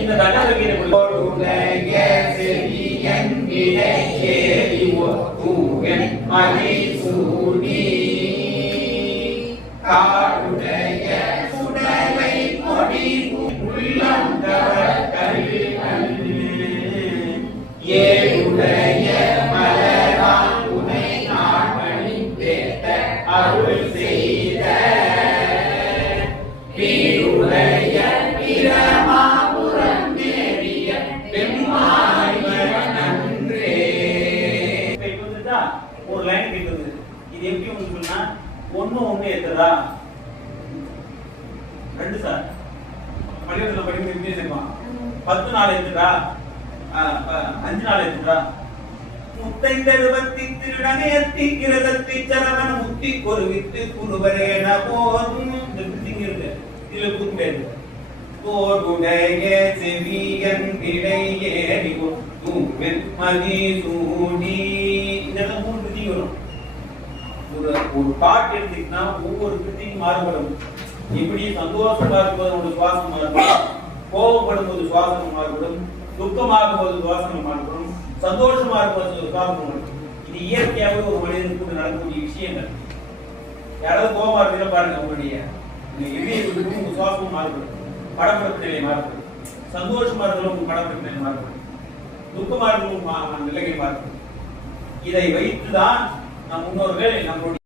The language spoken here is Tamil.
இந்த தண்டனை உலக செவியன் விளைச்சேரி ஒத்தூவன் மதிசூடி காடுடைய சுடலை கொடி உள்ளந்தவர்கள் ஏழுடைய மலரான் துணை நாட்மணி தேத்த அருள் செய்த வீடுடைய பிரமாபுரம் தேடிய பெம்மாய்வர் நன்றே. ஒரு லைன் கேட்குது. இது எப்படி உங்களுக்கு சொன்னா ஒண்ணு ஏத்துறா ரெண்டு சார் பள்ளிக்கூடத்துல படிக்கும் எப்படி செய்வான் 10 நாள் ஏத்துறா 5 நாள் ஏத்துறா முத்தைந்தருவத்தி திருடனையத்தி கிரதத்தி சரவண முத்தி கொருவித்து குருவரேன போதும் இந்த பிரிட்டிங் இருக்கு இதுல கூப்பிட்டு கோடுடைய செவியன் இடையேடி தூவன் மதிசூடி இதெல்லாம் 3 பிரிட்டிங் வரும். ஒரு பாட்டு எடுத்துக்கிட்டா ஒவ்வொரு பிரிட்டிங் மாறுபடும். இப்படி சந்தோஷமா இருக்கும்போது ஒரு சுவாசம் மாறுபடும், கோபப்படும் போது சுவாசம் மாறுபடும், துக்கமாகும் போது சுவாசம் மாறுபடும், சந்தோஷமா இருக்கும்போது சுவாசம் மாறுபடும். இது இயற்கையாகவே ஒரு மனிதனுக்கு நடக்கக்கூடிய விஷயங்கள். யாராவது கோபமா இருக்குன்னு பாருங்க, உங்களுடைய இதயத்துக்கும் சுவாசமும் மாறுபடும், படப்பிடிப்பு நிலை மாறுபடும், சந்தோஷமா இருக்கிறவங்க படப்பிடிப்பு நிலை மாறுபடும், துக்கமா இருக்கிறவங்க நிலைகள் மாறுபடும். இதை வைத்துதான் நம் முன்னோர்கள் நம்மளுடைய